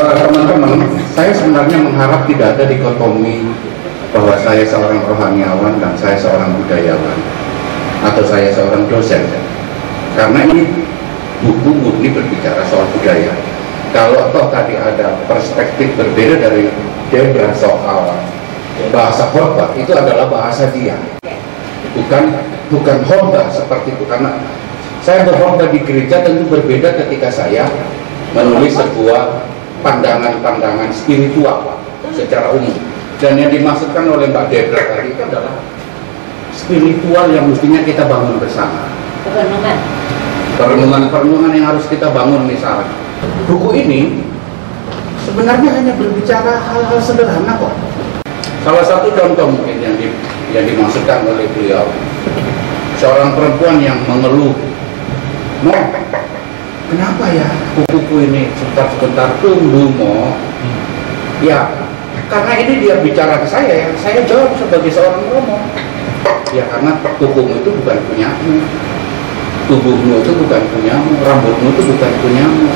Teman-teman, saya sebenarnya mengharap tidak ada dikotomi bahwa saya seorang rohaniawan dan saya seorang budayawan atau saya seorang dosen, karena ini buku murni berbicara soal budaya. Kalau toh tadi ada perspektif berbeda dari Debra soal bahasa khotbah, itu adalah bahasa dia, bukan khotbah seperti itu. Karena saya berkhotbah di gereja tentu berbeda ketika saya menulis sebuah pandangan-pandangan spiritual secara umum, dan yang dimaksudkan oleh Mbak Debra tadi itu adalah spiritual yang mestinya kita bangun bersama, perenungan yang harus kita bangun. Misalnya buku ini sebenarnya hanya berbicara hal-hal sederhana kok. Salah satu contoh mungkin yang dimaksudkan oleh beliau, seorang perempuan yang mengeluh, kenapa ya kukuku ini sebentar tumbuh, ya karena ini dia bicara ke saya, ya saya jawab sebagai seorang romo, ya karena kukumu itu bukan punyamu, tubuhmu itu bukan punyamu, rambutmu itu bukan punyamu.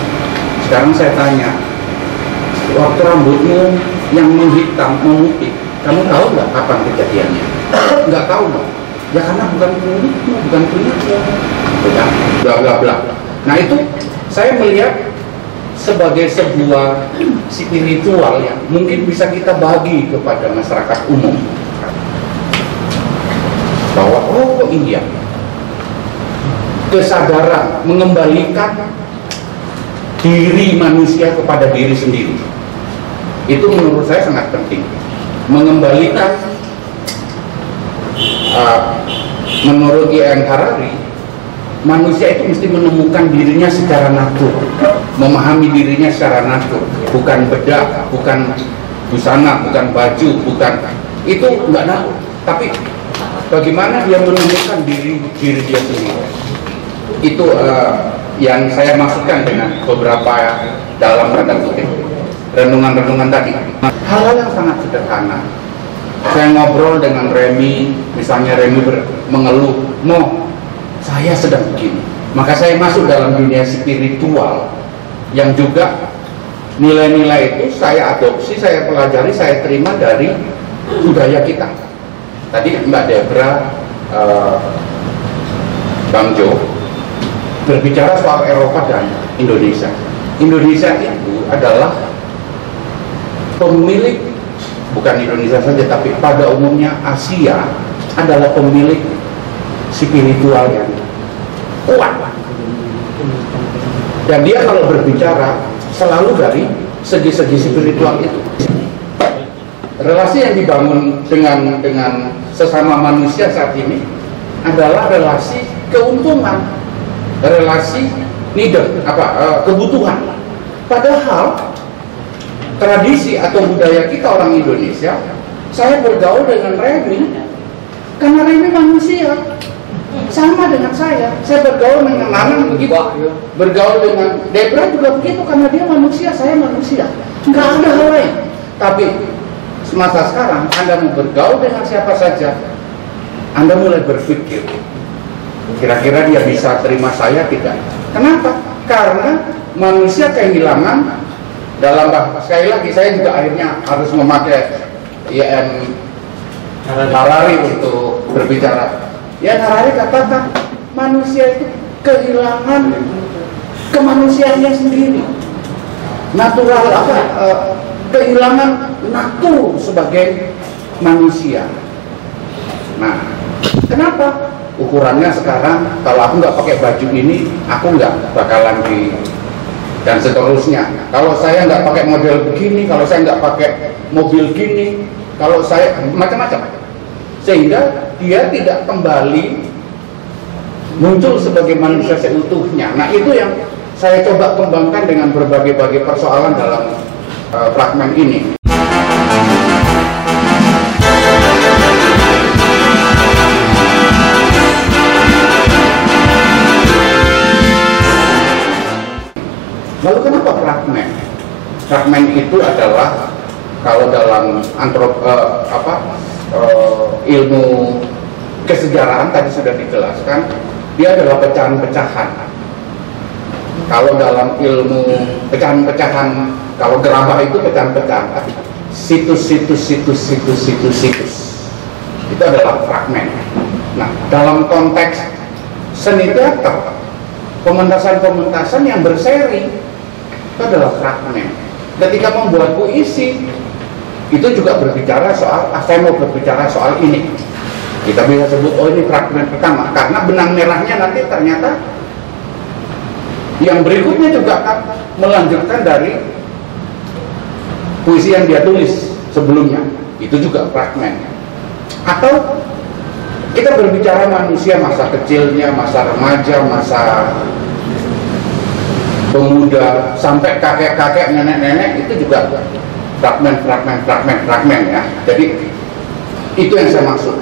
Sekarang saya tanya, waktu rambutmu yang menghitam, memutih, kamu tahu nggak kapan kejadiannya? Nggak tahu nggak? Ya karena bukan milikmu, bukan punyamu, bla bla bla. Nah itu saya melihat sebagai sebuah spiritual yang mungkin bisa kita bagi kepada masyarakat umum, bahwa oh iya, kesadaran mengembalikan diri manusia kepada diri sendiri itu menurut saya sangat penting. Mengembalikan menurut I.M. Harari, manusia itu mesti menemukan dirinya secara natur, memahami dirinya secara natur, bukan bedak, bukan busana, bukan baju, bukan itu enggak natur, tapi bagaimana dia menemukan diri dia sendiri. Itu yang saya maksudkan dengan beberapa dalam tanda kutip renungan-renungan tadi. Hal-hal yang sangat sederhana. Saya ngobrol dengan Remy, misalnya Remy mengeluh, saya sedang begini, maka saya masuk dalam dunia spiritual yang juga nilai-nilai itu saya adopsi, saya pelajari, saya terima dari budaya kita. Tadi Mbak Debra, Bang Jo berbicara soal Eropa dan Indonesia. Indonesia itu adalah pemilik, bukan Indonesia saja, tapi pada umumnya Asia adalah pemilik spiritual yang kuat, dan dia kalau berbicara selalu dari segi-segi spiritual itu. Relasi yang dibangun dengan sesama manusia saat ini adalah relasi keuntungan, relasi kebutuhan. Padahal tradisi atau budaya kita orang Indonesia, saya bergaul dengan Remy karena Remy manusia, sama dengan saya bergaul dengan Nanang begitu, bergaul dengan Debra juga begitu, karena dia manusia, saya manusia, nggak ada hal lain. Tapi semasa sekarang Anda mau bergaul dengan siapa saja, Anda mulai berpikir kira-kira dia bisa terima saya tidak. Kenapa? Karena manusia kehilangan, dalam sekali lagi saya juga akhirnya harus memakai I.M. Harari untuk berbicara. Ya, Harari katakan manusia itu kehilangan kemanusiaannya sendiri, natural kehilangan natur sebagai manusia. Nah, kenapa? Ukurannya sekarang kalau aku nggak pakai baju ini, aku nggak bakalan dan seterusnya. Kalau saya nggak pakai model begini, kalau saya nggak pakai mobil gini, kalau saya macam-macam, sehingga dia tidak kembali muncul sebagai manusia seutuhnya. Nah itu yang saya coba kembangkan dengan berbagai-bagai persoalan dalam fragmen ini. Lalu kenapa fragmen? Fragmen itu adalah kalau dalam ilmu kesejarahan tadi sudah dijelaskan, dia adalah pecahan-pecahan. Kalau dalam ilmu pecahan-pecahan Kalau gerabah itu pecahan-pecahan, situs itu adalah fragmen. Nah, dalam konteks seni teater, pementasan-pementasan yang berseri itu adalah fragmen. Ketika membuat puisi, itu juga berbicara soal, saya mau berbicara soal ini. Kita bisa sebut, oh ini fragmen pertama, karena benang merahnya nanti ternyata yang berikutnya juga akan melanjutkan dari puisi yang dia tulis sebelumnya. Itu juga fragmen. Atau kita berbicara manusia, masa kecilnya, masa remaja, masa pemuda, sampai kakek-kakek, nenek-nenek, itu juga fragmen ya. Jadi itu yang saya maksud.